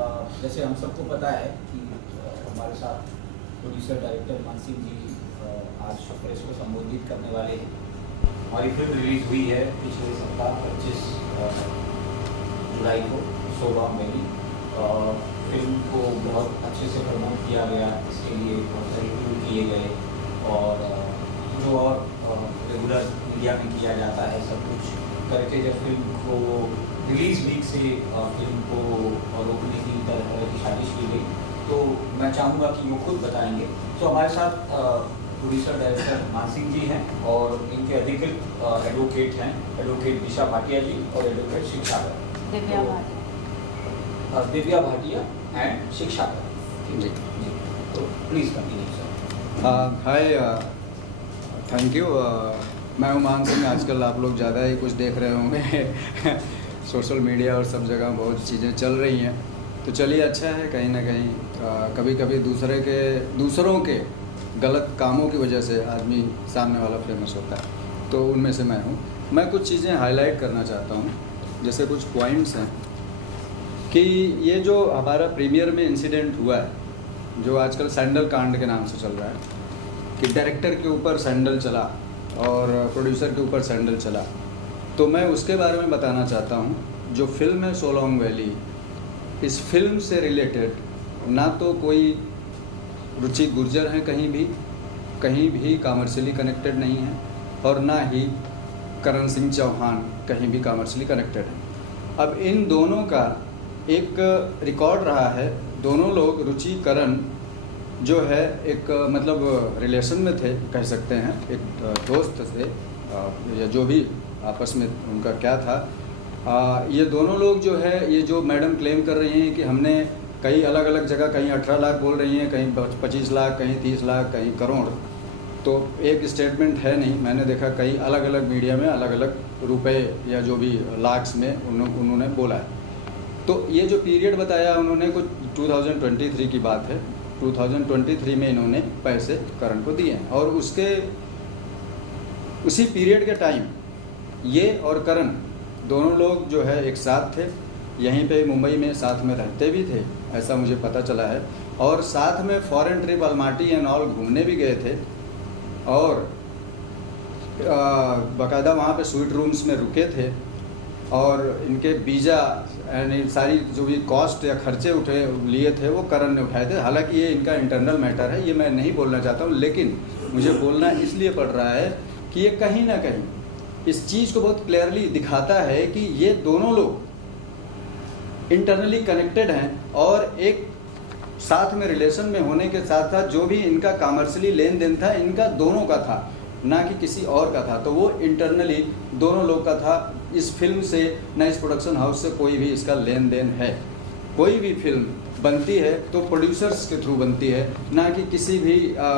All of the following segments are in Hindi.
जैसे हम सबको पता है कि हमारे साथ प्रोड्यूसर डायरेक्टर मान सिंह जी आज प्रेस को संबोधित करने वाले हैं। हमारी फिल्म रिलीज हुई है पिछले सप्ताह 25 जुलाई को सोलॉन्ग वैली। फिल्म को बहुत अच्छे से प्रमोट किया गया, इसके लिए बहुत सारे टूर किए गए और जो और रेगुलर मीडिया में किया जाता है सब कुछ करके जब फिल्म को रिलीज वीक से फिल्म को रोकने की तरह की साजिश की गई। तो मैं चाहूँगा कि वो खुद बताएंगे। तो हमारे साथ प्रोड्यूसर डायरेक्टर मान सिंह जी हैं और इनके अधिकृत एडवोकेट हैं, एडवोकेट दिशा भाटिया जी और एडवोकेट शिक्षाकर दिव्या भाटिया एंड शिक्षाकर जी। तो please continue sir. Hi, thank you. मैं हूँ मान सिंह। आजकल आप लोग ज़्यादा ही कुछ देख रहे होंगे सोशल मीडिया और सब जगह बहुत चीज़ें चल रही हैं। तो चलिए, अच्छा है कहीं ना कहीं कभी कभी दूसरों के गलत कामों की वजह से आदमी सामने वाला फेमस होता है। तो उनमें से मैं हूँ। मैं कुछ चीज़ें हाईलाइट करना चाहता हूँ, जैसे कुछ पॉइंट्स हैं कि ये जो हमारा प्रीमियर में इंसिडेंट हुआ है, जो आजकल सैंडल कांड के नाम से चल रहा है कि डायरेक्टर के ऊपर सैंडल चला और प्रोड्यूसर के ऊपर सैंडल चला, तो मैं उसके बारे में बताना चाहता हूँ। जो फिल्म है सोलॉन्ग वैली, इस फिल्म से रिलेटेड ना तो कोई रुचि गुर्जर हैं कहीं भी कमर्शियली कनेक्टेड नहीं है, और ना ही करण सिंह चौहान कहीं भी कमर्शियली कनेक्टेड हैं। अब इन दोनों का एक रिकॉर्ड रहा है। दोनों लोग, रुचि करण जो है एक मतलब रिलेशन में थे, कह सकते हैं, एक दोस्त थे या जो भी आपस में उनका क्या था। ये दोनों लोग जो है, ये जो मैडम क्लेम कर रही हैं कि हमने कई अलग अलग जगह, कहीं 18 लाख बोल रही हैं, कहीं 25 लाख, कहीं 30 लाख, कहीं करोड़, तो एक स्टेटमेंट है नहीं। मैंने देखा कई अलग अलग मीडिया में अलग अलग रुपए या जो भी लाख्स में उन्होंने बोला है। तो ये जो पीरियड बताया उन्होंने, कुछ 2023 की बात है। 2023 में इन्होंने पैसे करण को दिए हैं और उसी पीरियड के टाइम ये और करण दोनों लोग जो है एक साथ थे, यहीं पे मुंबई में साथ में रहते भी थे, ऐसा मुझे पता चला है। और साथ में foreign trip Almaty and all घूमने भी गए थे और बाकायदा वहाँ पे स्वीट रूम्स में रुके थे और इनके वीज़ा यानी सारी जो भी कॉस्ट या खर्चे लिए थे वो करण ने उठाए थे। हालांकि ये इनका इंटरनल मैटर है, ये मैं नहीं बोलना चाहता हूँ, लेकिन मुझे बोलना इसलिए पड़ रहा है कि ये कहीं ना कहीं इस चीज़ को बहुत क्लियरली दिखाता है कि ये दोनों लोग इंटरनली कनेक्टेड हैं और एक साथ में रिलेशन में होने के साथ साथ जो भी इनका कमर्शियली लेन देन था, इनका दोनों का था, ना कि किसी और का था। तो वो इंटरनली दोनों लोग का था। इस फिल्म से ना इस प्रोडक्शन हाउस से कोई भी इसका लेन देन है। कोई भी फिल्म बनती है तो प्रोड्यूसर्स के थ्रू बनती है, ना कि किसी भी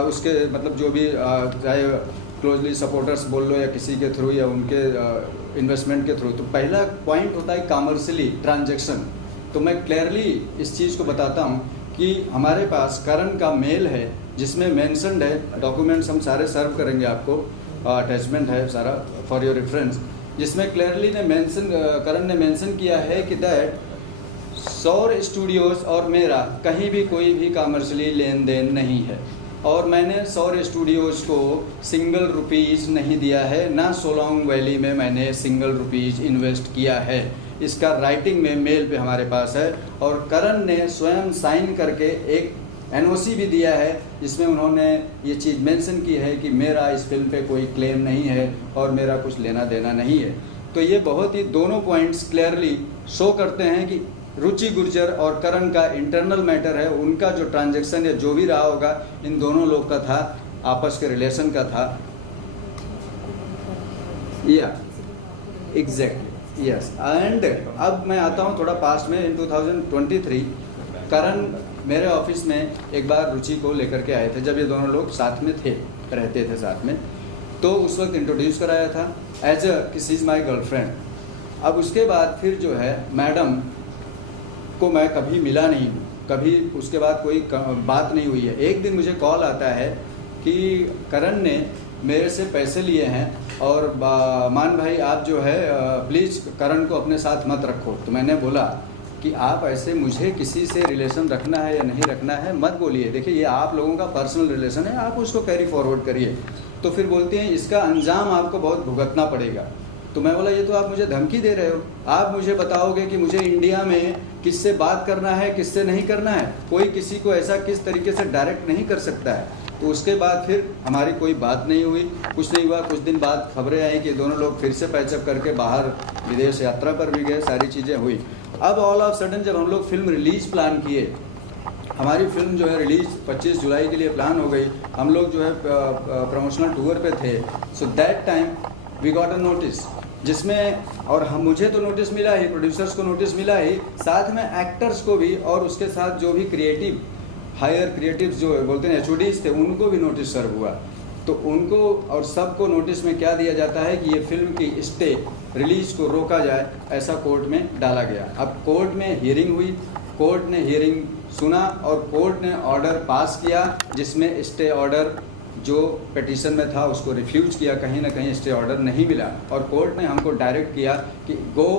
उसके मतलब जो भी चाहे क्लोजली सपोर्टर्स बोल लो या किसी के थ्रू या उनके इन्वेस्टमेंट के थ्रू। तो पहला पॉइंट होता है कमर्शियली ट्रांजैक्शन। तो मैं क्लियरली इस चीज़ को बताता हूँ कि हमारे पास करण का मेल है जिसमें मेंशन्ड है, डॉक्यूमेंट्स हम सारे सर्व करेंगे आपको, अटैचमेंट है सारा फॉर योर रेफरेंस, जिसमें क्लियरली करण ने मेंशन किया है कि दैट सौर स्टूडियोज़ और मेरा कहीं भी कोई भी कमर्शियली लेन देन नहीं है और मैंने सौर स्टूडियोज़ को सिंगल रुपीज़ नहीं दिया है, ना सोलॉन्ग वैली में मैंने सिंगल रुपीज़ इन्वेस्ट किया है। इसका राइटिंग में मेल पे हमारे पास है और करण ने स्वयं साइन करके एक एनओसी भी दिया है जिसमें उन्होंने ये चीज़ मेंशन की है कि मेरा इस फिल्म पे कोई क्लेम नहीं है और मेरा कुछ लेना देना नहीं है। तो ये बहुत ही दोनों पॉइंट्स क्लियरली शो करते हैं कि रुचि गुर्जर और करण का इंटरनल मैटर है। उनका जो ट्रांजैक्शन या जो भी रहा होगा इन दोनों लोग का था, आपस के रिलेशन का था। या एग्जैक्टली यस। एंड अब मैं आता हूँ थोड़ा पास्ट में। इन 2023 करण मेरे ऑफिस में एक बार रुचि को लेकर के आए थे, जब ये दोनों लोग साथ में थे, रहते थे साथ में। तो उस वक्त इंट्रोड्यूस कराया था एज कि शी इज़ माई गर्लफ्रेंड। अब उसके बाद फिर जो है मैडम को मैं कभी मिला नहीं हूँ, कभी उसके बाद कोई बात नहीं हुई है। एक दिन मुझे कॉल आता है कि करण ने मेरे से पैसे लिए हैं और मान भाई आप जो है प्लीज़ करण को अपने साथ मत रखो। तो मैंने बोला कि आप ऐसे मुझे किसी से रिलेशन रखना है या नहीं रखना है मत बोलिए। देखिए ये आप लोगों का पर्सनल रिलेशन है, आप उसको कैरी फॉरवर्ड करिए। तो फिर बोलती हैं इसका अंजाम आपको बहुत भुगतना पड़ेगा। तो मैं बोला ये तो आप मुझे धमकी दे रहे हो, आप मुझे बताओगे कि मुझे इंडिया में किससे बात करना है किससे नहीं करना है। कोई किसी को ऐसा किस तरीके से डायरेक्ट नहीं कर सकता है। तो उसके बाद फिर हमारी कोई बात नहीं हुई, कुछ नहीं हुआ। कुछ दिन बाद खबरें आई कि दोनों लोग फिर से पैचअप करके बाहर विदेश यात्रा पर भी गए, सारी चीज़ें हुई। अब ऑल ऑफ सडन जब हम लोग फिल्म रिलीज प्लान किए, हमारी फिल्म जो है रिलीज 25 जुलाई के लिए प्लान हो गई, हम लोग जो है प्रमोशनल टूर पे थे। So that time we got a notice, जिसमें और हम मुझे तो नोटिस मिला ही, प्रोड्यूसर्स को नोटिस मिला ही, साथ में एक्टर्स को भी, और उसके साथ जो भी क्रिएटिव हायर क्रिएटिव्स जो बोलते हैं HODs थे उनको भी नोटिस सर्व हुआ। तो उनको और सबको नोटिस में क्या दिया जाता है कि ये फिल्म की स्टे रिलीज को रोका जाए, ऐसा कोर्ट में डाला गया। अब कोर्ट में हियरिंग हुई, कोर्ट ने हियरिंग सुना और कोर्ट ने ऑर्डर पास किया, जिसमें स्टे ऑर्डर जो पिटीशन में था उसको रिफ्यूज किया। कहीं ना कहीं स्टे ऑर्डर नहीं मिला और कोर्ट ने हमको डायरेक्ट किया कि go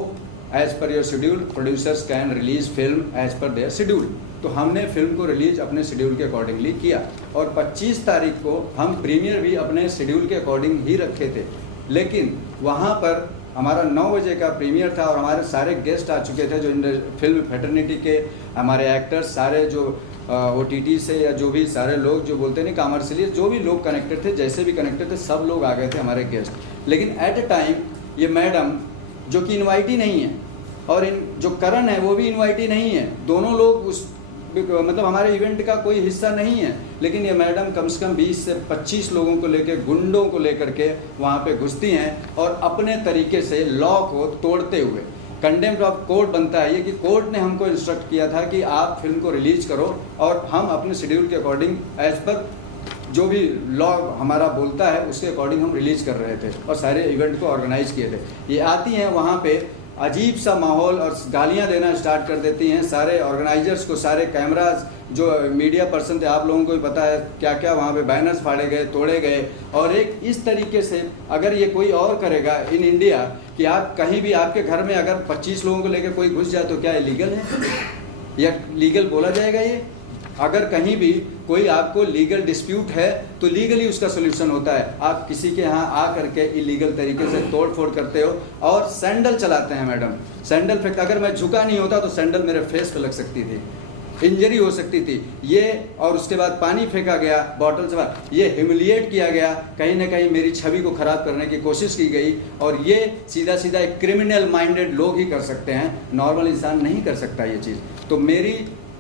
as per your schedule, producers can release film as per their schedule. तो हमने फिल्म को रिलीज अपने शेड्यूल के अकॉर्डिंगली किया और 25 तारीख को हम प्रीमियर भी अपने शेड्यूल के अकॉर्डिंग ही रखे थे। लेकिन वहाँ पर हमारा 9 बजे का प्रीमियर था और हमारे सारे गेस्ट आ चुके थे, जो फिल्म फेटर्निटी के हमारे एक्टर्स, सारे जो OTT से या जो भी सारे लोग जो बोलते नहीं कॉमर्शियली जो भी लोग कनेक्टेड थे, जैसे भी कनेक्टेड थे, सब लोग आ गए थे हमारे गेस्ट। लेकिन एट अ टाइम ये मैडम जो कि इनवाइट ही नहीं है और जो करण है वो भी इनवाइट ही नहीं है, दोनों लोग उस मतलब हमारे इवेंट का कोई हिस्सा नहीं है। लेकिन ये मैडम कम से कम 20 से 25 लोगों को लेकर, गुंडों को लेकर के वहाँ पे घुसती हैं और अपने तरीके से लॉ को तोड़ते हुए कंडेम्प्ट ऑफ कोर्ट बनता है ये कि कोर्ट ने हमको इंस्ट्रक्ट किया था कि आप फिल्म को रिलीज करो और हम अपने शेड्यूल के अकॉर्डिंग एज पर जो भी लॉ हमारा बोलता है उसके अकॉर्डिंग हम रिलीज कर रहे थे और सारे इवेंट को ऑर्गेनाइज किए थे। ये आती हैं वहाँ पे अजीब सा माहौल और गालियाँ देना स्टार्ट कर देती हैं सारे ऑर्गेनाइजर्स को, सारे कैमराज जो मीडिया पर्सन थे, आप लोगों को भी पता है क्या क्या वहाँ पे बैनर्स फाड़े गए, तोड़े गए। और एक इस तरीके से अगर ये कोई और करेगा इन इंडिया कि आप कहीं भी आपके घर में अगर 25 लोगों को लेकर कोई घुस जाए तो क्या इलीगल है या लीगल बोला जाएगा ये? अगर कहीं भी कोई आपको लीगल डिस्प्यूट है तो लीगली उसका सोल्यूशन होता है। आप किसी के यहाँ आ करके इलीगल तरीके से तोड़ फोड़ करते हो और सैंडल चलाते हैं मैडम, सैंडल फेंक, अगर मैं झुका नहीं होता तो सैंडल मेरे फेस पे लग सकती थी, इंजरी हो सकती थी ये। और उसके बाद पानी फेंका गया बॉटल से, ये ह्यूमिलिएट किया गया, कहीं ना कहीं मेरी छवि को ख़राब करने की कोशिश की गई। और ये सीधा सीधा एक क्रिमिनल माइंडेड लोग ही कर सकते हैं, नॉर्मल इंसान नहीं कर सकता ये चीज़। तो मेरी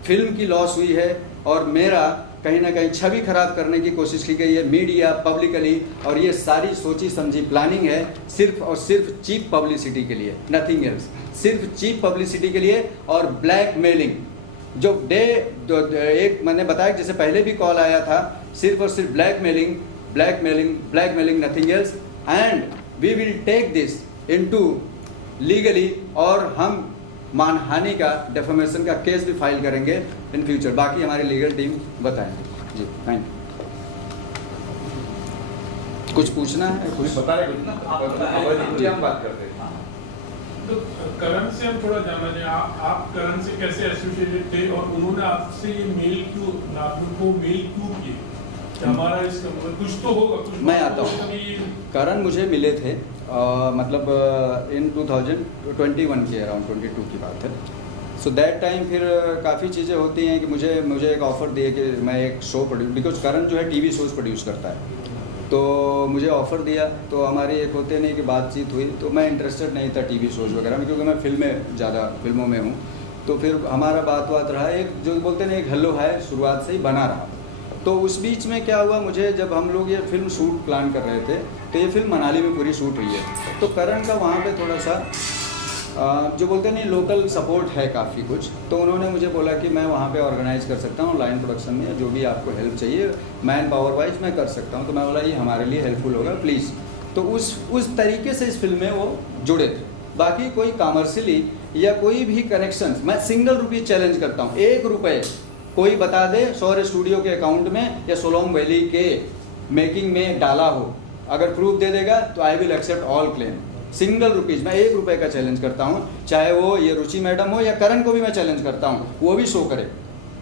फिल्म की लॉस हुई है और मेरा कहीं ना कहीं छवि खराब करने की कोशिश की गई है मीडिया पब्लिकली, और ये सारी सोची समझी प्लानिंग है सिर्फ और सिर्फ चीप पब्लिसिटी के लिए, नथिंग एल्स, सिर्फ चीप पब्लिसिटी के लिए। और ब्लैक मेलिंग जो एक मैंने बताया जैसे पहले भी कॉल आया था, सिर्फ और सिर्फ blackmailing, blackmailing, blackmailing, nothing else. And we will take this into legally और हम मानहानि का, डेफेमेशन का केस भी फाइल करेंगे इन फ्यूचर। बाकी हमारी लीगल टीम बताएंगे जी। Thank you. कुछ पूछना है? कुछ बता रहे कुछ ना, हम बात करते हैं। तो करण से हम थोड़ा जानना चाहें, आप करण से कैसे एसोसिएटेड थे और उन्होंने आपसे ये मेल क्यों, आपको मेल क्यों किए? हमारा इसका कुछ तो होगा, कुछ मैं आता हूँ। करण मुझे मिले थे मतलब इन 2021 के अराउंड 22 की बात है। सो दैट टाइम फिर काफ़ी चीज़ें होती हैं कि मुझे एक ऑफ़र दिए कि मैं एक शो प्रोड्यूस, बिकॉज करण जो है TV शोज़ प्रोड्यूस करता है, तो मुझे ऑफ़र दिया। तो हमारी एक होते नहीं कि बातचीत हुई, तो मैं इंटरेस्टेड नहीं था TV शोज़ वगैरह में, क्योंकि मैं फिल्मों में हूँ। तो फिर हमारा बात रहा, एक जो बोलते नहीं एक हेलो हाय शुरुआत से ही बना रहा। तो उस बीच में क्या हुआ, मुझे जब हम लोग ये फिल्म शूट प्लान कर रहे थे तो ये फिल्म मनाली में पूरी शूट हुई है। तो करण का वहाँ पे थोड़ा सा जो बोलते नहीं लोकल सपोर्ट है काफ़ी कुछ, तो उन्होंने मुझे बोला कि मैं वहाँ पे ऑर्गेनाइज कर सकता हूँ लाइन प्रोडक्शन में, जो भी आपको हेल्प चाहिए मैन पावर वाइज मैं कर सकता हूँ। तो मैं बोला ये हमारे लिए हेल्पफुल होगा प्लीज़। तो उस तरीके से इस फिल्म में वो जुड़े थे। बाकी कोई कॉमर्शियली या कोई भी कनेक्शन, मैं सिंगल रुपये चैलेंज करता हूँ, 1 रुपये कोई बता दे सौर स्टूडियो के अकाउंट में या सोलोंग वैली के मेकिंग में डाला हो, अगर प्रूफ दे देगा तो I will accept all claim. Single rupees, मैं 1 रुपये का चैलेंज करता हूँ, चाहे वो ये रुचि मैडम हो या करण को भी मैं चैलेंज करता हूँ, वो भी शो करे।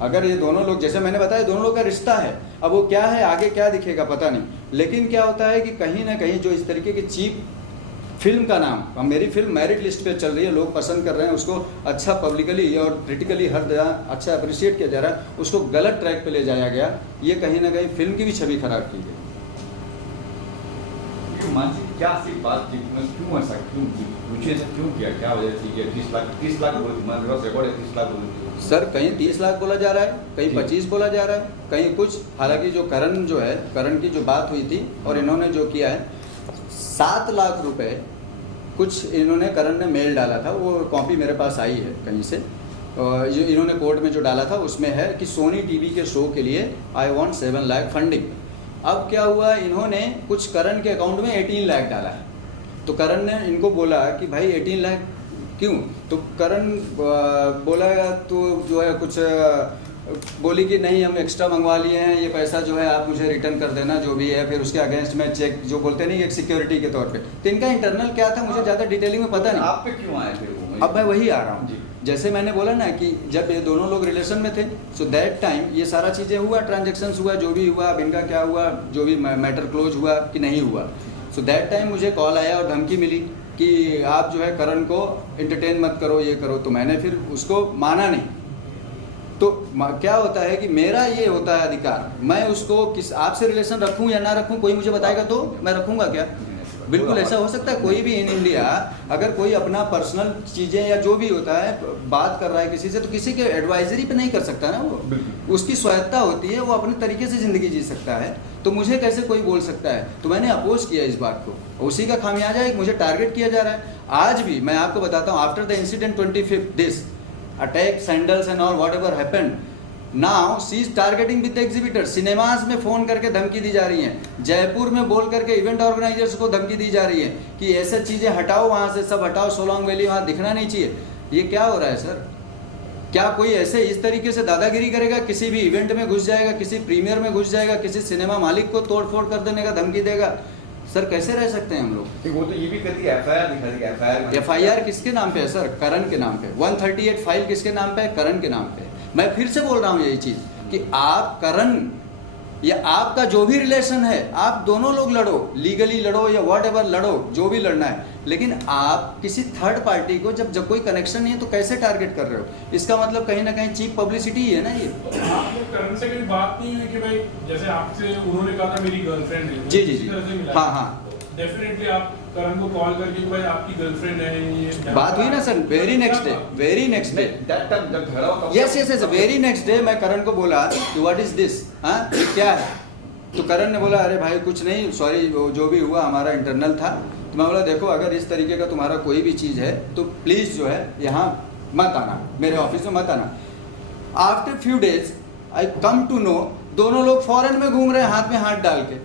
अगर ये दोनों लोग, जैसे मैंने बताया, दोनों लोग का रिश्ता है, अब वो क्या है आगे क्या दिखेगा पता नहीं, लेकिन क्या होता है कि कहीं ना कहीं जो इस तरीके की चीप फिल्म का नाम, अब मेरी फिल्म मेरिट लिस्ट पे चल रही है, लोग पसंद कर रहे हैं उसको, अच्छा पब्लिकली और क्रिटिकली हर जगह अच्छा अप्रिशिएट किया जा रहा है, उसको गलत ट्रैक पे ले जाया गया, ये कहीं ना कहीं फिल्म की भी छवि खराब की गई। मानसिक क्या सी बात थी, क्यों ऐसा क्यों पूछे से क्यों किया, क्या वजह थी कि 30 लाख ग्रॉस रिकॉर्ड है 30 लाख बोल सर, कहीं 30 लाख बोला जा रहा है, कहीं 25 बोला जा रहा है, कहीं कुछ। हालांकि जो करण जो है, करण की जो बात हुई थी और इन्होंने जो किया है 7 लाख रुपए कुछ इन्होंने, करण ने मेल डाला था, वो कॉपी मेरे पास आई है कहीं से, जो इन्होंने कोर्ट में जो डाला था उसमें है कि सोनी टीवी के शो के लिए आई वांट 7 लाख फंडिंग। अब क्या हुआ, इन्होंने कुछ करण के अकाउंट में 18 लाख डाला है, तो करण ने इनको बोला कि भाई 18 लाख क्यों, तो करण बोला तो जो है कुछ बोली कि नहीं हम एक्स्ट्रा मंगवा लिए हैं, ये पैसा जो है आप मुझे रिटर्न कर देना जो भी है, फिर उसके अगेंस्ट में चेक जो बोलते नहीं एक सिक्योरिटी के तौर पे। तो इनका इंटरनल क्या था मुझे ज़्यादा डिटेलिंग में पता नहीं। आप पे क्यों आए फिर वो? अब मैं वही आ रहा हूँ, जैसे मैंने बोला ना कि जब ये दोनों लोग रिलेशन में थे, सो दैट टाइम ये सारा चीज़ें हुआ, ट्रांजेक्शन्स हुआ, जो भी हुआ, अब इनका क्या हुआ, जो भी मैटर क्लोज हुआ कि नहीं हुआ, सो दैट टाइम मुझे कॉल आया और धमकी मिली कि आप जो है करण को एंटरटेन मत करो, ये करो, तो मैंने फिर उसको माना नहीं। तो क्या होता है कि मेरा ये होता है अधिकार, मैं उसको किस आपसे रिलेशन रखूं या ना रखूं, कोई मुझे बताएगा तो मैं रखूंगा क्या? बिल्कुल ऐसा हो सकता है, कोई भी इन इंडिया अगर कोई अपना पर्सनल चीज़ें या जो भी होता है बात कर रहा है किसी से, तो किसी के एडवाइजरी पे नहीं कर सकता ना, वो उसकी स्वायत्ता होती है, वो अपने तरीके से ज़िंदगी जी सकता है, तो मुझे कैसे कोई बोल सकता है? तो मैंने अपोज किया इस बात को, उसी का खामियाजा है, मुझे टारगेट किया जा रहा है। आज भी मैं आपको बताता हूँ, after the incident 25th this attack sandals and all what ever happened, now she is targeting with the exhibitor. Cinemas में फ़ोन करके धमकी दी जा रही है, जयपुर में बोल करके इवेंट ऑर्गेनाइजर्स को धमकी दी जा रही है कि ऐसे चीज़ें हटाओ, वहाँ से सब हटाओ, सोलोंग वैली वहाँ दिखना नहीं चाहिए। ये क्या हो रहा है सर? क्या कोई ऐसे इस तरीके से दादागिरी करेगा, किसी भी इवेंट में घुस जाएगा, किसी प्रीमियर में घुस जाएगा, किसी सिनेमा मालिक को तोड़ फोड़ कर देने का धमकी देगा? सर कैसे रह सकते हैं हम लोग? वो तो ये भी कहती है एफआईआर दिखा दी, एफआईआर किसके नाम पे है सर? करण के नाम पे। 138 फाइल किसके नाम पे है? करण के नाम पे। मैं फिर से बोल रहा हूँ यही चीज़ कि आप करण या आपका जो भी रिलेशन है, आप दोनों लोग लड़ो, लीगली लड़ो या व्हाट एवर लड़ो, जो भी लड़ना है, लेकिन आप किसी थर्ड पार्टी को जब कोई कनेक्शन नहीं है तो कैसे टारगेट कर रहे हो? इसका मतलब कहीं ना कहीं चीप पब्लिसिटी ही है ना ये। आपने करण से कोई बात नहीं हुई कि भाई जैसे आपसे उन्होंने कहा था मेरी गर्लफ्रेंड है, जी जी जी, हाँ हाँ, डेफिनेटली आप करण को कॉल करके भाई आपकी गर्लफ्रेंड है, ये बात हुई ना sir. Very next day that time जब झगड़ा हुआ, yes yes yes, very next day मैं करण को बोला कि व्हाट इज दिस, हाँ ये क्या है? तो करण ने बोला अरे भाई कुछ नहीं, सॉरी, जो भी हुआ हमारा इंटरनल था। तो मैं बोला देखो अगर इस तरीके का तुम्हारा कोई भी चीज़ है तो प्लीज़ जो है यहाँ मत आना, मेरे ऑफिस में मत आना। After few days I come to know दोनों लोग फॉरेन में घूम रहे हैं हाथ में हाथ डाल के,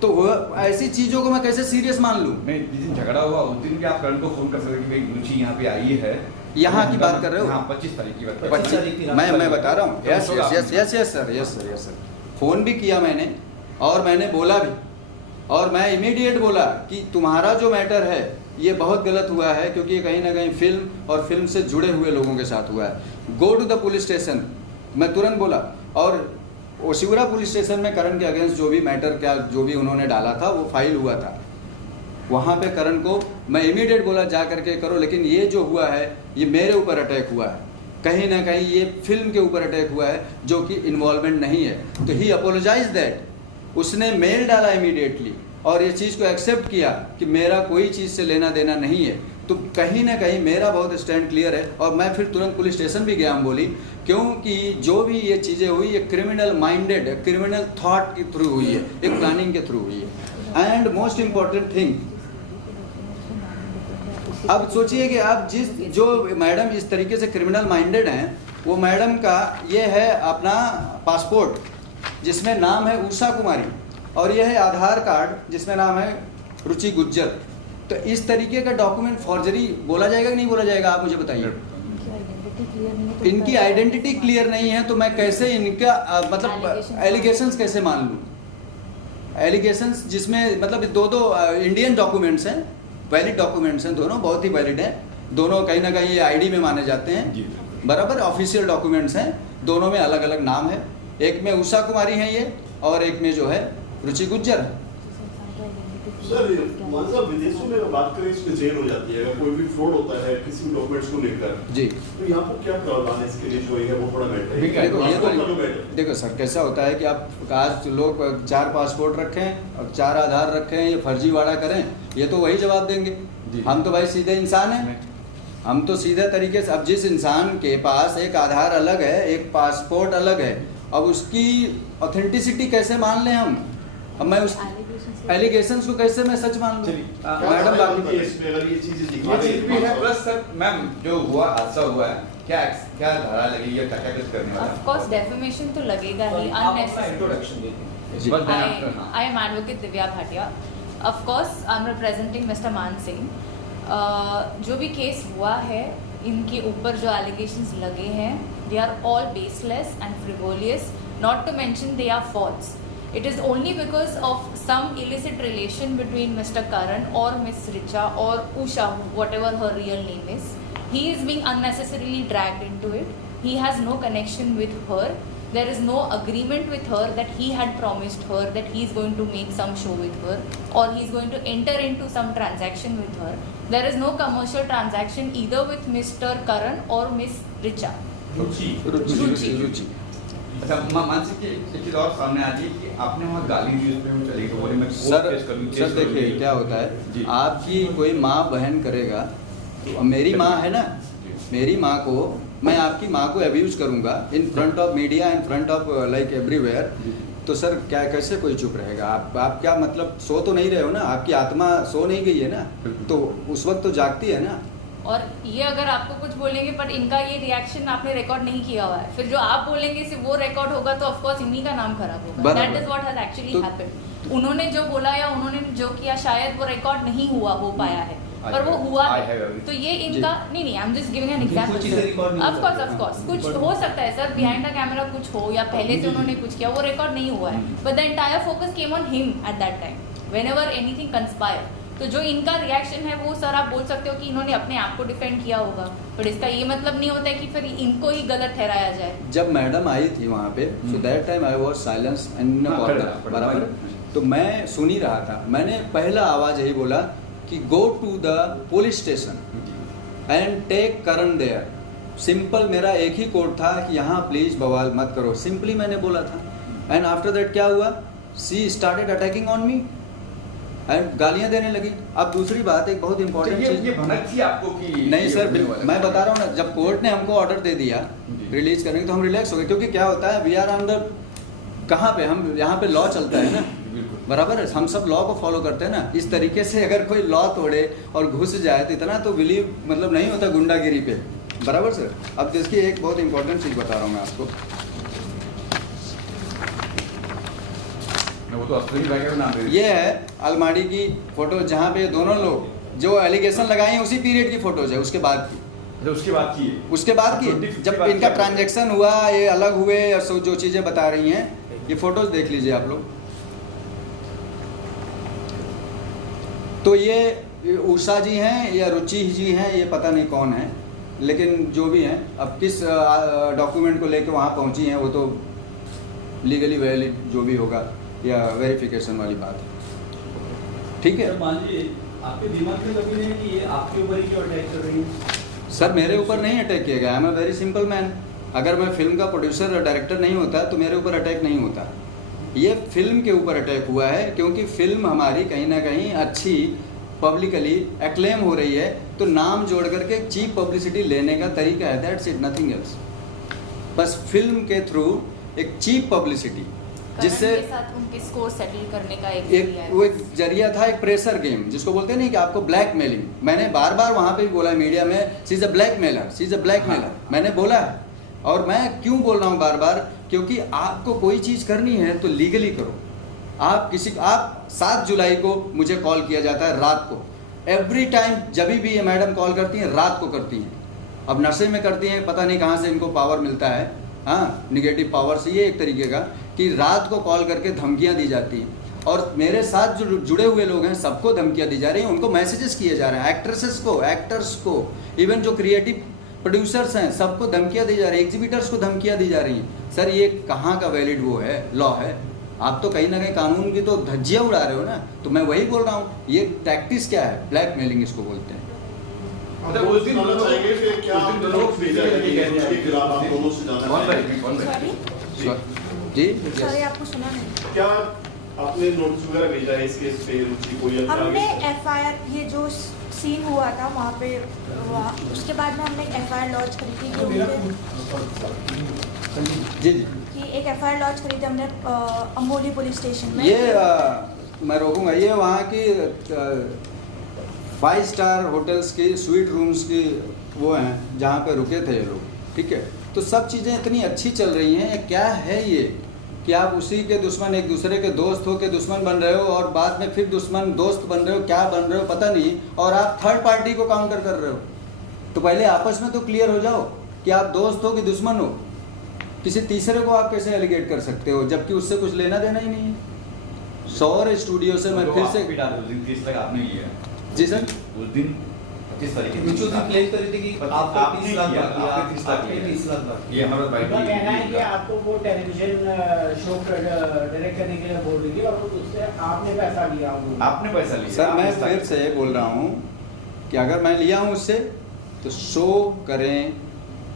तो ऐसी चीज़ों को मैं कैसे सीरियस मान लूँ? मैं जिस दिन झगड़ा हुआ उस दिन भी आप करण को फोन कर सकते कि भाई रुचि यहाँ पे आई है। यहाँ की बात कर रहे हो? हाँ 25 तारीख की बात। 25 तारीख की मैं बता रहा हूँ, yes yes yes yes sir, yes sir, yes sir. Phone भी किया मैंने और मैंने बोला भी, और मैं इमीडिएट बोला कि तुम्हारा जो मैटर है ये बहुत गलत हुआ है, क्योंकि ये कहीं ना कहीं फिल्म और फिल्म से जुड़े हुए लोगों के साथ हुआ है। Go to the police station, मैं तुरंत बोला। और ओशिवरा पुलिस स्टेशन में करण के अगेंस्ट जो भी मैटर क्या जो भी उन्होंने डाला था वो फाइल हुआ था, वहाँ पे करण को मैं इमीडिएट बोला जा करके करो। लेकिन ये जो हुआ है ये मेरे ऊपर अटैक हुआ है, कहीं ना कहीं ये फिल्म के ऊपर अटैक हुआ है जो कि इन्वॉल्वमेंट नहीं है। तो ही अपोलोजाइज दैट, उसने मेल डाला इमीडिएटली और ये चीज़ को एक्सेप्ट किया कि मेरा कोई चीज़ से लेना देना नहीं है। तो कहीं ना कहीं मेरा बहुत स्टैंड क्लियर है। और मैं फिर तुरंत पुलिस स्टेशन भी गया, हम बोली, क्योंकि जो भी ये चीज़ें हुई ये क्रिमिनल माइंडेड, क्रिमिनल थॉट के थ्रू हुई है, एक प्लानिंग के थ्रू हुई है। एंड मोस्ट इम्पॉर्टेंट थिंग, अब सोचिए कि आप जो मैडम इस तरीके से क्रिमिनल माइंडेड हैं, वो मैडम का ये है अपना पासपोर्ट जिसमें नाम है उषा कुमारी, और ये है आधार कार्ड जिसमें नाम है रुचि गुज्जर। तो इस तरीके का डॉक्यूमेंट फॉर्जरी बोला जाएगा कि नहीं बोला जाएगा, आप मुझे बताइए। इनकी आइडेंटिटी क्लियर नहीं है तो मैं कैसे इनका मतलब एलिगेशंस कैसे मान लूँ? एलिगेशंस जिसमें मतलब दो इंडियन डॉक्यूमेंट्स हैं, वैलिड डॉक्यूमेंट्स हैं, दोनों बहुत ही वैलिड हैं, दोनों कहीं ना कहीं ये आईडी में माने जाते हैं, जी। बराबर ऑफिशियल डॉक्यूमेंट्स हैं, दोनों में अलग अलग नाम है, एक में उषा कुमारी है ये और एक में जो है रुचि गुज्जर है। सर मान साहब विदेशों में बात करें इसमें जेल हो जाती है अगर कोई भी फ्रॉड होता है किसी भी डॉक्यूमेंट्स को लेकर, जी तो यहाँ पर क्या प्रावधान है इसके लिए जो है वो बड़ा मैटर है। देखो ये मैटर तो देखो सर कैसा होता है कि आप आज लोग 4 पासपोर्ट रखें और 4 आधार रखें, ये फर्जीवाड़ा करें, ये तो वही जवाब देंगे। जी। हम तो भाई सीधे इंसान हैं, हम तो सीधे तरीके से, अब जिस इंसान के पास एक आधार अलग है, एक पासपोर्ट अलग है, अब उसकी ऑथेंटिसिटी कैसे मान लें हम? अब मैं उस एलिगेशंस को कैसे मैं सच मान लूं? मैडम बाकी इसमें अगर ये चीजें दिखा ये रही चीज भी है प्लस सर मैम जो हुआ हादसा हुआ है क्या क्या धारा लगी या क्या क्या कुछ करने वाला Of course, defamation तो लगेगा ही, आप अपना unnecessary. इंट्रोडक्शन देते जी। बस मैं हाँ। I am advocate Divya Bhatia. Of course, I'm representing Mr. Man Singh. जो भी केस हुआ है, इनके ऊपर जो allegations लगे हैं, they are all baseless and frivolous. Not to mention they are false. It is only because of some illicit relation between Mr. Karan or Miss Richa or Usha, whatever her real name is. He is being unnecessarily dragged into it. He has no connection with her. There is no agreement with her that he had promised her that he is going to make some show with her or he is going to enter into some transaction with her. There is no commercial transaction either with Mr. Karan or Miss Richa. रुचि अच्छा मानसिक की एक चीज और सामने आ रही है कि आपने वहाँ गाली दी उसमें वो चली तो बोले मैं सर कोर्ट केस कर लूँ, केस सर कर लूँ। देखिए क्या होता जी। है, आपकी कोई माँ बहन करेगा तो मेरी माँ है ना, मेरी माँ को मैं आपकी माँ को अब्यूज करूंगा in front of media, in front of like everywhere, तो सर क्या कैसे कोई चुप रहेगा? आप क्या मतलब सो तो नहीं रहे हो ना, आपकी आत्मा सो नहीं गई है ना, तो उस वक्त तो जागती है ना। और ये अगर आपको कुछ बोलेंगे पर इनका ये रिएक्शन आपने रिकॉर्ड नहीं किया हुआ है, फिर जो आप बोलेंगे सिर्फ वो रिकॉर्ड होगा तो ऑफ कोर्स इन्हीं का नाम खराब होगा। बराबर। That is what has actually तो- हैपेंड। उन्होंने जो बोला या उन्होंने जो किया शायद वो रिकॉर्ड नहीं हो पाया है, पर वो हुआ I है। have everything. तो ये इनका नहीं, I am just giving an कुछ चीजें record नहीं एग्जांपल। हो ऑफ कोर्स सकता। कुछ हो सकता है सर, बिहाइंड द कैमरा कुछ हो या पहले से उन्होंने कुछ किया, वो रिकॉर्ड नहीं हुआ है, but the entire focus came on him at that time whenever anything conspire. तो जो इनका रिएक्शन है वो सर आप बोल सकते हो कि इन्होंने अपने आप को डिफेंड किया होगा, पर इसका ये मतलब नहीं होता है कि फिर इनको ही गलत ठहराया जाए। जब मैडम आई थी वहाँ पे, सो that time I was silence and हाँ, बराबर, तो मैं सुन ही रहा था। मैंने पहला आवाज यही बोला कि go to the police station and take Karan there. Simple मेरा एक ही कोड था कि यहाँ प्लीज बवाल मत करो, सिंपली मैंने बोला था। एंड आफ्टर दैट क्या हुआ, she started attacking on me and गालियां देने लगी। अब दूसरी बात एक बहुत तो इंपॉर्टेंट ये चीज, भनक थी आपको कि नहीं ये सर होने वाला है? मैं बता रहा हूँ ना, जब कोर्ट ने हमको ऑर्डर दे दिया जी। रिलीज करने की तो हम रिलैक्स हो गए, क्योंकि क्या होता है वी आर अंडर, कहाँ पे हम यहाँ पे लॉ चलता है ना, बिल्कुल। बराबर है, हम सब लॉ को फॉलो करते हैं ना। इस तरीके से अगर कोई लॉ तोड़े और घुस जाए तो इतना तो बिलीव मतलब नहीं होता गुंडागिरी पे, बराबर सर। अब देखिए एक बहुत इंपॉर्टेंट चीज बता रहा हूँ मैं आपको, वो तो अश्विनी भाई का नाम है। ये है अलमारी की फोटो जहाँ पे दोनों लोग जो एलिगेशन लगाए हैं उसी पीरियड की फोटोज है, उसके बाद की, अच्छा, उसके बाद की है। उसके बाद की 2050 जब बाद इनका की ट्रांजैक्शन हुआ, ये अलग हुए और सब जो चीजें बता रही हैं, ये फोटोज देख लीजिए आप लोग। तो ये उषा जी हैं या रुचि जी हैं, ये पता नहीं कौन है, लेकिन जो भी हैं, अब किस डॉक्यूमेंट को लेके वहाँ पहुँची हैं वो तो लीगली वैलिड जो भी होगा या वेरिफिकेशन वाली बात है, ठीक है। सर मान लीजिए आपके दिमाग में कभी नहीं कि ये आपके ऊपर ही क्यों अटैक कर रही है? सर मेरे ऊपर नहीं अटैक किया गया, I am a very simple man. अगर मैं फिल्म का प्रोड्यूसर और डायरेक्टर नहीं होता तो मेरे ऊपर अटैक नहीं होता। ये फिल्म के ऊपर अटैक हुआ है क्योंकि फिल्म हमारी कहीं ना कहीं अच्छी पब्लिकली एक्लेम हो रही है, तो नाम जोड़ करके एक चीप पब्लिसिटी लेने का तरीका है, दैट्स इट, नथिंग एल्स। बस फिल्म के थ्रू एक चीप पब्लिसिटी जिससे करण के साथ उनके स्कोर सेटल करने का एक एक वो एक जरिया था, एक प्रेशर गेम जिसको बोलते हैं नहीं कि आपको ब्लैकमेलिंग। मैंने बार बार वहाँ पे भी बोला है मीडिया में, she is a blackmailer, she is a blackmailer, मैंने बोला है। और मैं क्यों बोल रहा हूँ बार बार, क्योंकि आपको कोई चीज़ करनी है तो लीगली करो। आप 7 जुलाई को मुझे कॉल किया जाता है रात को, एवरी टाइम जब भी ये मैडम कॉल करती हैं रात को करती हैं। अब नशे में करती हैं, पता नहीं कहाँ से इनको पावर मिलता है, हाँ निगेटिव पावर से, ये एक तरीके का कि रात को कॉल करके धमकियां दी जाती हैं। और मेरे साथ जो जुड़े हुए लोग हैं सबको धमकियां दी जा रही हैं, उनको मैसेजेस किए जा रहे हैं, एक्ट्रेसेस को, एक्टर्स को, इवन जो क्रिएटिव प्रोड्यूसर्स हैं सबको धमकियां दी जा रही हैं, एग्जीबिटर्स को धमकियां दी जा रही हैं। सर ये कहाँ का वैलिड वो है, लॉ है? आप तो कहीं ना कहीं कानून की तो धज्जियां उड़ा रहे हो ना। तो मैं वही बोल रहा हूँ, ये टैक्टिस क्या है? ब्लैकमेलिंग इसको बोलते हैं। उस दिन जानना चाहेंगे कि क्या आप लोग भेजा है के खिलाफ आप दोनों से जानना चाहेंगे? जी सॉरी आपको सुना नहीं। क्या आपने नोटिस वगैरह भेजा है इस केस पे रुचि कोई या हमने आगे? एफआईआर, ये जो सीन हुआ था वहाँ पे, उसके बाद में हमने एक एफआईआर लॉन्च करी थी जी जी कि एक एफआईआर लॉन्च करी थी हमने अंबोली पुलिस स्टेशन में। ये मैं रोकूंगा, ये वहाँ की 5 स्टार होटल्स की स्वीट रूम्स की वो हैं जहाँ पे रुके थे ये लोग, ठीक है। तो सब चीज़ें इतनी अच्छी चल रही हैं, ये क्या है ये कि आप उसी के दुश्मन, एक दूसरे के दोस्त हो के दुश्मन बन रहे हो और बाद में फिर दुश्मन दोस्त बन रहे हो, क्या बन रहे हो पता नहीं, और आप थर्ड पार्टी को काउंटर कर रहे हो। तो पहले आपस में तो क्लियर हो जाओ कि आप दोस्त हो कि दुश्मन हो। किसी तीसरे को आप कैसे एलिगेट कर सकते हो जबकि उससे कुछ लेना देना ही नहीं है। सौर स्टूडियो से मैं फिर से आपने लिया जी सर, उस दिन 25 तारीख कुछ उस दिन क्लेम करी थी कि आपको 30 लाख किया, दिया, आपने 30 लाख आपने दिया। 30 लाख दिया। ये हमारा भाई उनका कहना है कि आपको वो टेलीविजन शो डायरेक्ट करने के लिए बोल रही थी और उससे आपने पैसा लिया होगा। आपने पैसा लिया। सर मैं फिर से बोल रहा हूँ कि अगर मैं लिया हूँ उससे तो शो करें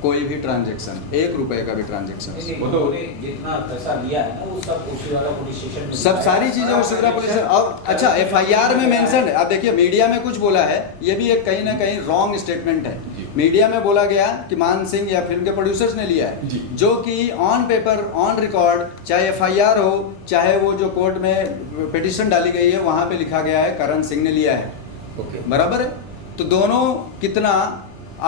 कोई भी ट्रांजैक्शन, 1 रुपए का भी ट्रांजैक्शन, वो तो जितना पैसा लिया है ना वो सब उसीवाला पुलिस स्टेशन में सब सारी चीजें उसीवाला पुलिस। और अच्छा एफआईआर में मेंशन है, अब देखिए मीडिया में कुछ बोला है, ये भी एक कहीं ना कहीं रॉन्ग स्टेटमेंट है। मीडिया में बोला गया कि मान सिंह या फिल्म के प्रोड्यूसर्स ने लिया है, जो कि ऑन पेपर ऑन रिकॉर्ड, चाहे एफआईआर हो चाहे वो जो कोर्ट में पिटीशन डाली गई है वहां पे लिखा गया है करण सिंह ने लिया है। ओके बराबर है। तो दोनों कितना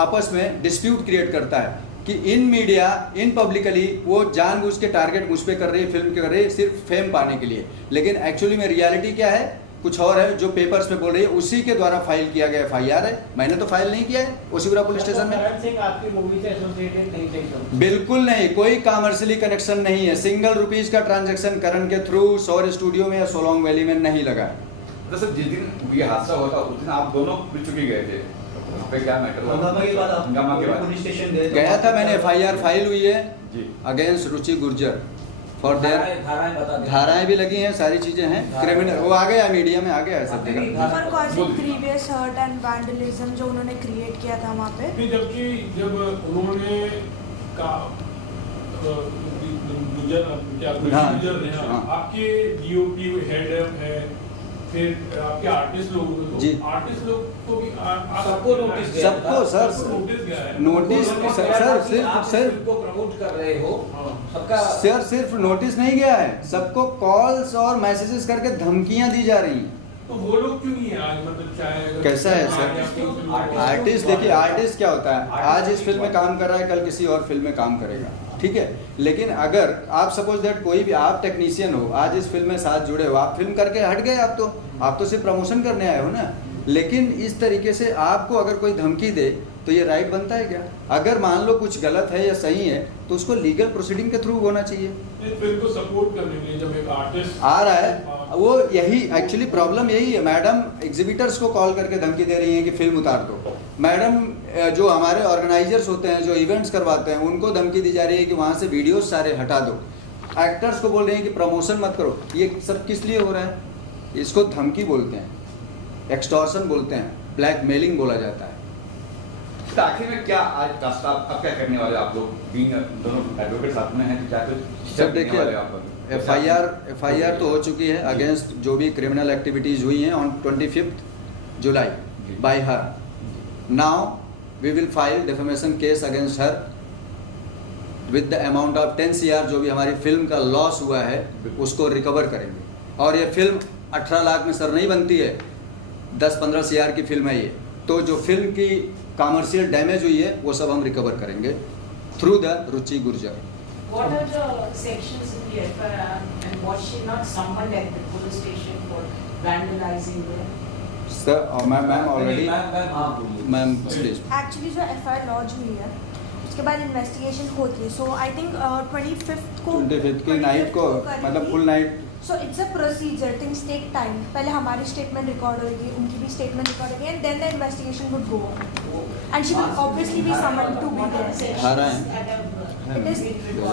आपस में डिस्प्यूट क्रिएट करता है कि इन मीडिया इन पब्लिकली वो जानबूझ के टारगेट मुझ पे कर रही है, फिल्म कर रही है सिर्फ फेम पाने के लिए, लेकिन एक्चुअली में रियलिटी क्या है कुछ और है। जो पेपर्स में बोल रही है उसी के द्वारा फाइल किया गया एफआईआर है, मैंने तो फाइल नहीं किया है उसीपुरा पुलिस स्टेशन में। करण सिंह आपकी मूवी से एसोसिएटेड नहीं थे? बिल्कुल नहीं, कोई कॉमर्शियली कनेक्शन नहीं है। सिंगल रुपीज का ट्रांजैक्शन करण के थ्रू सौर स्टूडियो में या सोलोंग वैली में नहीं लगा है। तो सर जिस दिन ये हादसा हुआ था उस दिन आप दोनों मिल चुके गए थे, वहाँ पे क्या मैटर हुआ? हंगामा के बाद आप हंगामा के बाद पुलिस स्टेशन गए थे? गया था मैंने, एफआईआर फाइल हुई है जी against Ruchi Gurjar for their, धाराएं बता दें। धाराएं भी लगी हैं, सारी चीजें हैं, क्रिमिनल वो आ गया मीडिया में, आ गया है सब जगह। For causing grievous hurt and vandalism जो उन्होंने क्रिएट किया था वहाँ पे। फिर जबकि जब उन्होंने का हाँ, गुजर रहे हाँ। आपके डीओपी हेड है, फिर आपके आर्टिस्ट लोग जी। आर्टिस्ट लोग को भी सबको नोटिस गया था। सबको सर नोटिस गया है। नोटिस सर आप सिर्फ को प्रमोट कर रहे हो सबका सर सिर्फ नोटिस नहीं गया है, सबको कॉल्स और मैसेजेस करके धमकियां दी जा रही हैं। तो वो लोग क्यों नहीं है आज, मतलब चाहे कैसा है सर? आर्टिस्ट देखिए, आर्टिस्ट क्या होता है, आज इस फिल्म में काम कर रहा है कल किसी और फिल्म में काम करेगा, ठीक है। लेकिन अगर आप सपोज दैट कोई भी आप टेक्नीशियन हो, आज इस फिल्म में साथ जुड़े हो, आप फिल्म करके हट गए, आप तो सिर्फ प्रमोशन करने आए हो ना। लेकिन इस तरीके से आपको अगर कोई धमकी दे तो ये राइट बनता है क्या? अगर मान लो कुछ गलत है या सही है तो उसको लीगल प्रोसीडिंग के थ्रू होना चाहिए। फिल्म को सपोर्ट करने के लिए जब एक आर्टिस्ट आ रहा है वो, यही एक्चुअली प्रॉब्लम यही है। मैडम एग्जीबिटर्स को कॉल करके धमकी दे रही हैं कि फिल्म उतार दो। मैडम जो हमारे ऑर्गेनाइजर्स होते हैं जो इवेंट्स करवाते हैं उनको धमकी दी जा रही है कि वहाँ से वीडियोस सारे हटा दो। एक्टर्स को बोल रहे हैं कि प्रमोशन मत करो। ये सब किस लिए हो रहा है? इसको धमकी बोलते हैं, एक्सटॉर्शन बोलते हैं, ब्लैकमेलिंग बोला जाता है। तो आखिर में क्या आज रास्ता आप क्या करने वाले? आप लोग बीइंग दोनों एडवोकेट साथ में हैं तो क्या कुछ सर देखिए, एफआईआर तो हो चुकी है अगेंस्ट जो भी क्रिमिनल एक्टिविटीज हुई हैं on 25 July by her. Now we will file defamation case against her with the amount of 10 CR। जो भी हमारी फिल्म का लॉस हुआ है उसको रिकवर करेंगे। और ये फिल्म 18 लाख में सर नहीं बनती है, 10-15 CR की फिल्म है ये। तो जो फिल्म की कॉमर्शियल डैमेज हुई है वो सब हम रिकवर करेंगे through the Ruchi Gurjar. What are the sections in the FIR and was she not summoned at the police station for vandalizing there? Sir और ma'am already ma'am please. Actually जो एफआईआर लॉन्च हुई है उसके बाद इन्वेस्टिगेशन होती है। सो आई थिंक 25 को 25 की नाइट को मतलब full night So it's a procedure, things take time. पहले हमारी statement record होगी, उनकी भी statement record होगी, and then the investigation would go on. And she will obviously be summoned to be there. आ रहा है। It is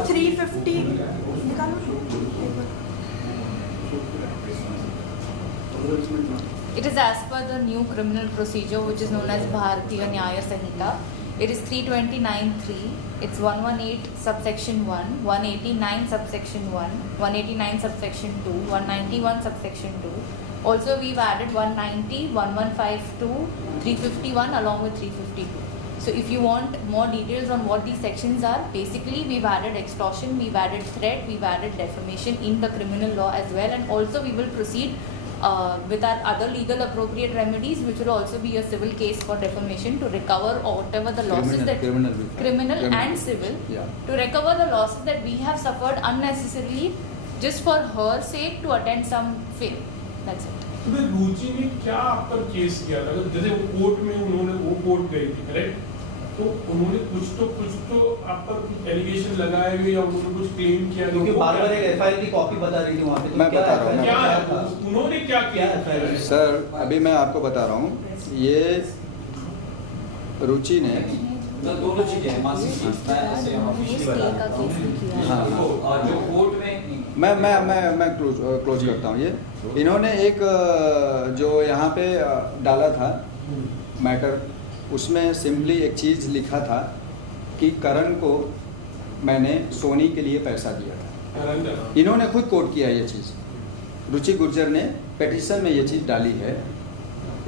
350. निकालो। It is as per the new criminal procedure which is known as Bharatiya Nyaya Sanhita. It is 329(3). It's 118 subsection 1, 189 subsection 1, 189 subsection 2, 191 subsection 2. Also we've added 190, 1152, 351 along with 352. So if you want more details on what these sections are, basically we've added extortion, we've added threat, we've added defamation in the criminal law as well, and also we will proceed with our other legal appropriate remedies, which will also be a civil case for defamation to recover or whatever the losses criminal and civil, to recover the losses that we have suffered unnecessarily just for her sake to attend some fame. That's it. तो रुचि ने क्या आप पर केस किया था? जैसे वो कोर्ट में उन्होंने वो कोर्ट गई थी, करेक्ट? तो उन्होंने कुछ तो आप पर एलिगेशन लगाए हुए या उन्होंने कुछ क्लेम किया? क्योंकि बार-बार एक एफआईआर की कॉपी बता रही थी वहाँ पे, तो मैं बता रहा हूँ, क्या है उन्होंने क्या किया? सर अभी मैं आपको बता रहा हूँ, ये रुचि ने दोनों चीजें हैं, मानसिक ऐसे ऑफिशियली बता रहा हूँ। हाँ, और जो कोर्ट में मैं क्लोज करता हूँ। ये इन्होंने एक जो यहाँ पे डाला था मैटर, उसमें सिंपली एक चीज़ लिखा था कि करण को मैंने सोनी के लिए पैसा दिया था। इन्होंने खुद कोट किया ये चीज़, रुचि गुर्जर ने पेटिशन में ये चीज़ डाली है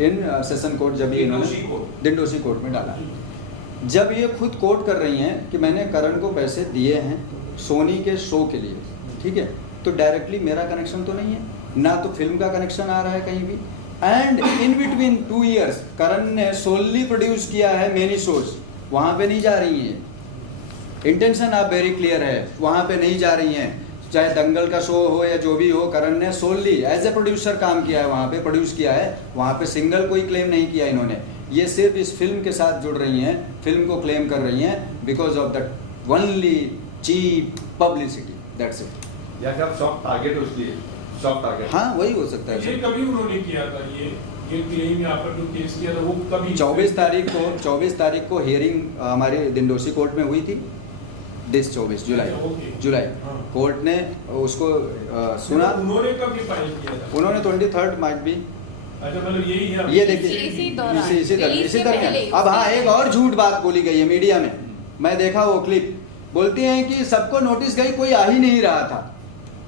इन सेशन कोर्ट, जब ये इन्होंने दिंडोशी कोर्ट में डाला, जब ये खुद कोट कर रही हैं कि मैंने करण को पैसे दिए हैं सोनी के शो के लिए, ठीक है, तो डायरेक्टली मेरा कनेक्शन तो नहीं है, ना तो फिल्म का कनेक्शन आ रहा है कहीं भी। एंड इन बिटवीन 2 years करण ने सोलली प्रोड्यूस किया है मेनी शोज, वहाँ पे नहीं जा रही हैं। इंटेंशन आप वेरी क्लियर है, वहाँ पे नहीं जा रही हैं। चाहे दंगल का शो हो या जो भी हो, करण ने सोलली एज ए प्रोड्यूसर काम किया है, वहाँ पे प्रोड्यूस किया है, वहाँ पे सिंगल कोई क्लेम नहीं किया इन्होंने। ये सिर्फ इस फिल्म के साथ जुड़ रही हैं, फिल्म को क्लेम कर रही हैं because of that only cheap publicity, that's it. या फिर सॉफ्ट टारगेट उसकी सॉफ्ट टारगेट, हाँ वही हो सकता है। ये कभी उन्होंने किया था, ये क्लेम यहाँ पर जो केस किया था वो कभी? 24 तारीख को हियरिंग हमारे दिंडोशी कोर्ट में हुई थी, 24 जुलाई कोर्ट ने उसको सुना। उन्होंने कभी फाइल किया था? उन्होंने 23rd माइट भी। अच्छा, मतलब यही है, ये देखिए इसी दरमियान। अब हाँ, एक और झूठ बात बोली गई है मीडिया में, मैं देखा वो क्लिप, बोलती हैं कि सबको नोटिस गई, कोई आ ही नहीं रहा था।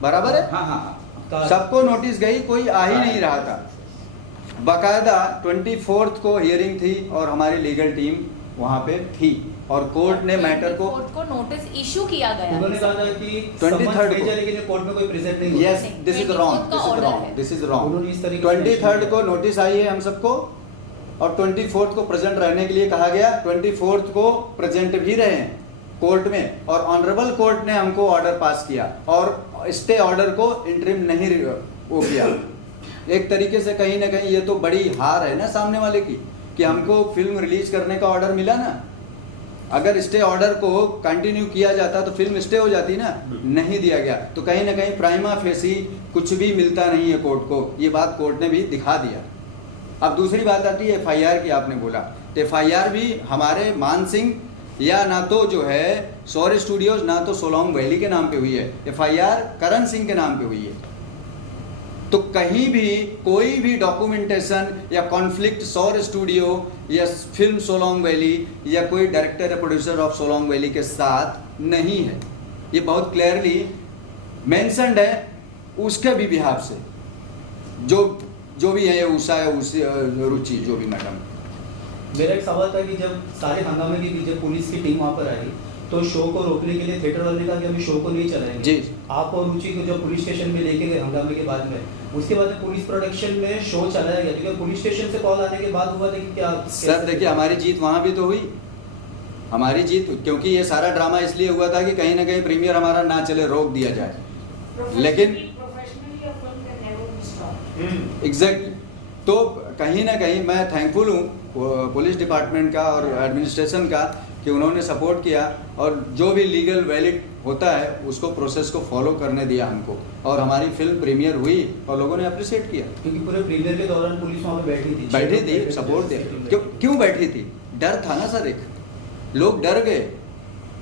बराबर है, हाँ, सबको नोटिस गई, कोई आ ही नहीं रहा था। बाकायदा 24th को हियरिंग थी और हमारी लीगल टीम वहाँ पे थी और कोर्ट ने मैटर को नोटिस इशू किया गया। उन्होंने कहा था कि 23rd को, लेकिन कोर्ट में कोई प्रेजेंट नहीं। Yes, this is wrong. उन्होंने इस तरीके 23rd को नोटिस आई है हम सबको और 24th को प्रेजेंट रहने के लिए कहा गया। 24th को प्रेजेंट भी रहे हैं कोर्ट में और ऑनरेबल कोर्ट ने हमको ऑर्डर पास किया और स्टे ऑर्डर को इंटरिम नहीं वो किया। एक तरीके से कहीं ना कहीं ये तो बड़ी हार है ना सामने वाले की कि हमको फिल्म रिलीज करने का ऑर्डर मिला ना। अगर स्टे ऑर्डर को कंटिन्यू किया जाता तो फिल्म स्टे हो जाती ना, नहीं दिया गया तो कहीं ना कहीं प्राइमा फेसी कुछ भी मिलता नहीं है कोर्ट को। ये बात कोर्ट ने भी दिखा दिया। अब दूसरी बात आती है FIR की, आपने बोला तो FIR भी हमारे मान सिंह या ना तो जो है सौर स्टूडियोज ना तो सोलोंग वैली के नाम पे हुई है, FIR करण सिंह के नाम पे हुई है। तो कहीं भी कोई भी डॉक्यूमेंटेशन या कॉन्फ्लिक्ट सौर स्टूडियो या फिल्म सोलोंग वैली या कोई डायरेक्टर या प्रोड्यूसर ऑफ सोलोंग वैली के साथ नहीं है। ये बहुत क्लियरली मेंशन्ड है उसके भी बिहाफ से, जो भी है, उषा है, उसी रुचि, जो भी मैडम। मेरा एक सवाल था कि जब सारे हंगामे के बीच जब पुलिस की टीम वहाँ पर आई तो शो को रोकने के लिए थिएटर वाले ने कहा कि अभी शो को नहीं चलाएंगे जी। आप और रुचि को जो पुलिस स्टेशन में लेके गए हंगामे के बाद में, उसके बाद में पुलिस प्रोडक्शन में शो चलाया गया, क्योंकि पुलिस स्टेशन से कॉल आने के बाद हुआ था कि क्या सर देखिए हमारी जीत वहाँ भी तो हुई, हमारी जीत, क्योंकि ये सारा ड्रामा इसलिए हुआ था कि कहीं ना कहीं प्रीमियर हमारा ना चले, रोक दिया जाए। लेकिन एग्जैक्टली, तो कहीं ना कहीं मैं थैंकफुल हूँ पुलिस डिपार्टमेंट का और एडमिनिस्ट्रेशन का कि उन्होंने सपोर्ट किया और जो भी लीगल वैलिड होता है उसको प्रोसेस को फॉलो करने दिया हमको, और हमारी फिल्म प्रीमियर हुई और लोगों ने अप्रिशिएट किया। क्योंकि पूरे प्रीमियर के दौरान पुलिस वहाँ पे बैठी थी सपोर्ट दिया। क्यों बैठी थी? डर था ना सर, एक लोग डर गए।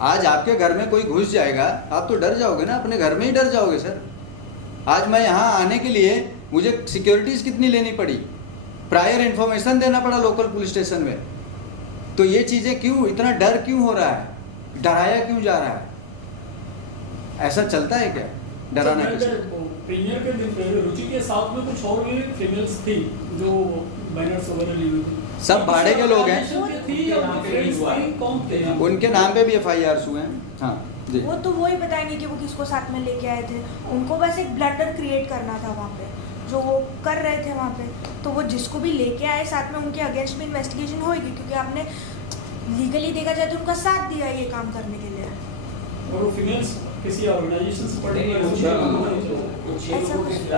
आज आपके घर में कोई घुस जाएगा, आप तो डर जाओगे ना, अपने घर में ही डर जाओगे सर। आज मैं यहाँ आने के लिए मुझे सिक्योरिटीज कितनी लेनी पड़ी, प्रायर इन्फॉर्मेशन देना पड़ा लोकल पुलिस स्टेशन में। तो ये चीज़ें क्यों, इतना डर क्यों हो रहा है, डराया क्यों जा रहा है? ऐसा चलता है क्या डराना किसी? प्रीमियर के दिन पे रुचि के साथ में कुछ और भी फीमेल्स थी जो बैनर्स वगैरह ली हुई थी, सब भाड़े के लोग हैं, हैं। उनके नाम पे भी FIRs हुए हैं। हाँ जी, वो तो वही बताएंगे कि वो किसको साथ में लेके आए थे। उनको बस एक ब्लडर क्रिएट करना था वहाँ पे, जो वो कर रहे थे वहाँ पे। तो वो जिसको भी लेके आए साथ में, उनके अगेंस्ट में इन्वेस्टिगेशन होगी, क्योंकि आपने लीगली देखा जाए तो उनका साथ दिया ये काम करने के लिए। और वो फीमेल्स किसी ऑर्गेनाइजेशन से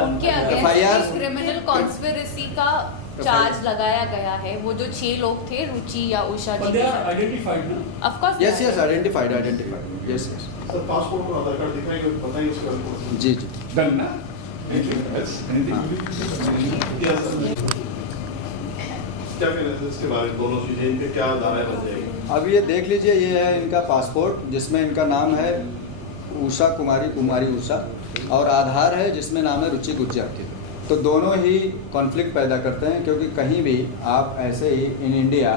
उनके अगेंस्ट क्रिमिनल कॉन्स्पिरेसी का चार्ज लगाया गया है। वो जो 6 लोग थे, रुचि या उषा जी, आइडेंटिफाइड ना? Of course yes identified yes. Sir passport और आधार कार्ड दिखाएंगे, बताइए उसके बारे में। जी डन ना? क्या कहना है इसके बारे में, दोनों चीजें इनके क्या धाराएं बन जाएगी? अब ये देख लीजिए, ये है इनका पासपोर्ट जिसमें इनका नाम है उषा कुमारी उषा, और आधार है जिसमें नाम है रुचि गुज्जर। तो दोनों ही कॉन्फ्लिक्ट पैदा करते हैं, क्योंकि कहीं भी आप ऐसे ही इन इंडिया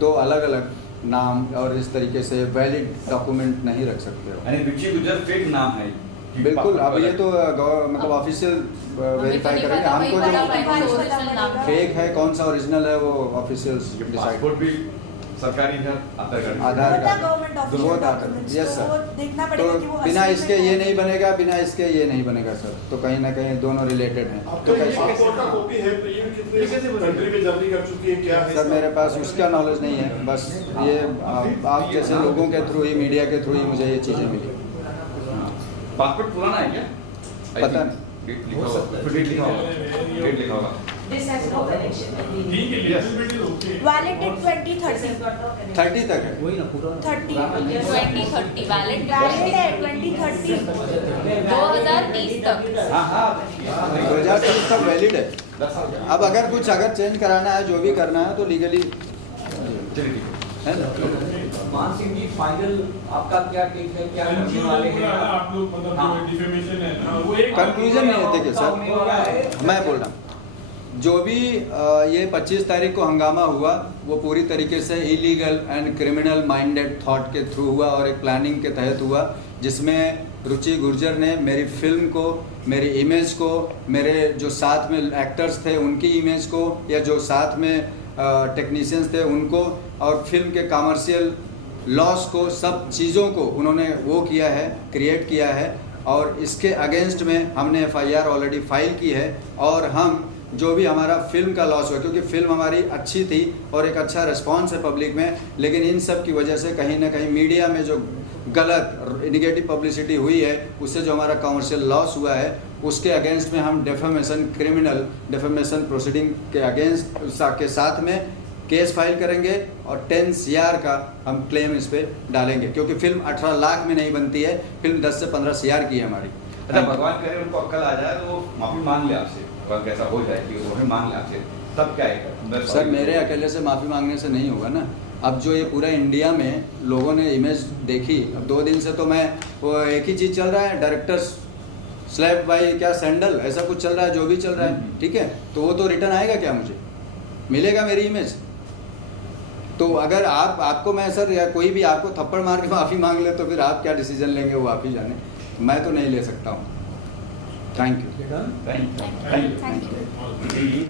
2 अलग अलग नाम और इस तरीके से वैलिड डॉक्यूमेंट नहीं रख सकते हो। यानी रुचि गुज्जर फेक नाम है? बिल्कुल, अब ये तो मतलब ऑफिशियल वेरीफाई करेंगे। हमको जो फेक है कौन सा ओरिजिनल है वो ऑफिशियल्स डिसाइड। पासपोर्ट भी सरकारी है, आधार कार्ड वो यस सर। देखना तो पड़ेगा कि वो बिना इसके ये नहीं बनेगा, बिना इसके ये नहीं बनेगा सर। तो कहीं ना कहीं दोनों रिलेटेड हैं। तो पासपोर्ट का कॉपी है, तो ये कितने कंट्री में जर्नी कर चुकी है, क्या है? सर मेरे पास उसका नॉलेज नहीं है, बस ये आप जैसे लोगों के थ्रू ही, मीडिया के थ्रू ही मुझे ये चीज़ें मिली। पासपोर्ट पुराना है क्या? पता नहीं, डेट लिखा होगा। This has no connection with the. ठीक है, लिजिबिलिटी ओके। वैलिड 2030 30 तक है। वही ना पूरा 30 2030 वैलिड है 2030 2030 तक। 2030 तक वैलिड है। अब अगर चेंज कराना है, जो भी करना है, तो लीगली है ना। मान सिंह जी, फाइनल आपका क्या टेक है, क्या करने वाले हैं आप लोग? मतलब डिफेमेशन है वो एक कंक्लूजन नहीं है। देखिए सर, मैं बोल रहा हूँ, जो भी ये 25 तारीख को हंगामा हुआ वो पूरी तरीके से illegal and criminal minded thought के थ्रू हुआ और एक प्लानिंग के तहत हुआ, जिसमें रुचि गुर्जर ने मेरी फिल्म को, मेरी इमेज को, मेरे जो साथ में एक्टर्स थे उनकी इमेज को, या जो साथ में टेक्नीशियंस थे उनको, और फिल्म के कमर्शियल लॉस को, सब चीज़ों को उन्होंने वो किया है, क्रिएट किया है। और इसके अगेंस्ट में हमने FIR ऑलरेडी फाइल की है। और हम जो भी हमारा फिल्म का लॉस हुआ, क्योंकि फिल्म हमारी अच्छी थी और एक अच्छा रिस्पांस है पब्लिक में, लेकिन इन सब की वजह से कहीं ना कहीं मीडिया में जो गलत नेगेटिव पब्लिसिटी हुई है, उससे जो हमारा कमर्शियल लॉस हुआ है, उसके अगेंस्ट में हम डेफेमेशन, क्रिमिनल डेफेमेशन प्रोसीडिंग के अगेंस्ट के साथ में केस फाइल करेंगे और 10 CR का हम क्लेम इस पर डालेंगे, क्योंकि फिल्म 18 लाख में नहीं बनती है, फिल्म 10 से 15 CR की है हमारी। अच्छा, भगवान करे उनको अक्ल आ जाए तो वो माफी मांग ले आपसे, अगर कैसा हो जाए कि वो मांग ले आपसे, तब क्या है? सर मेरे अकेले से माफ़ी मांगने से नहीं होगा ना। अब जो ये पूरा इंडिया में लोगों ने इमेज देखी, अब 2 दिन से तो मैं वो एक ही चीज़ चल रहा है, डायरेक्टर्स स्लैब बाई क्या सैंडल, ऐसा कुछ चल रहा है, जो भी चल रहा है, ठीक है। तो वो तो रिटर्न आएगा क्या, मुझे मिलेगा मेरी इमेज? तो अगर आपको मैं सर, या कोई भी आपको थप्पड़ मार के माफ़ी मांग ले, तो फिर आप क्या डिसीजन लेंगे वो आप ही जाने, मैं तो नहीं ले सकता हूँ। Thank you. Thank you.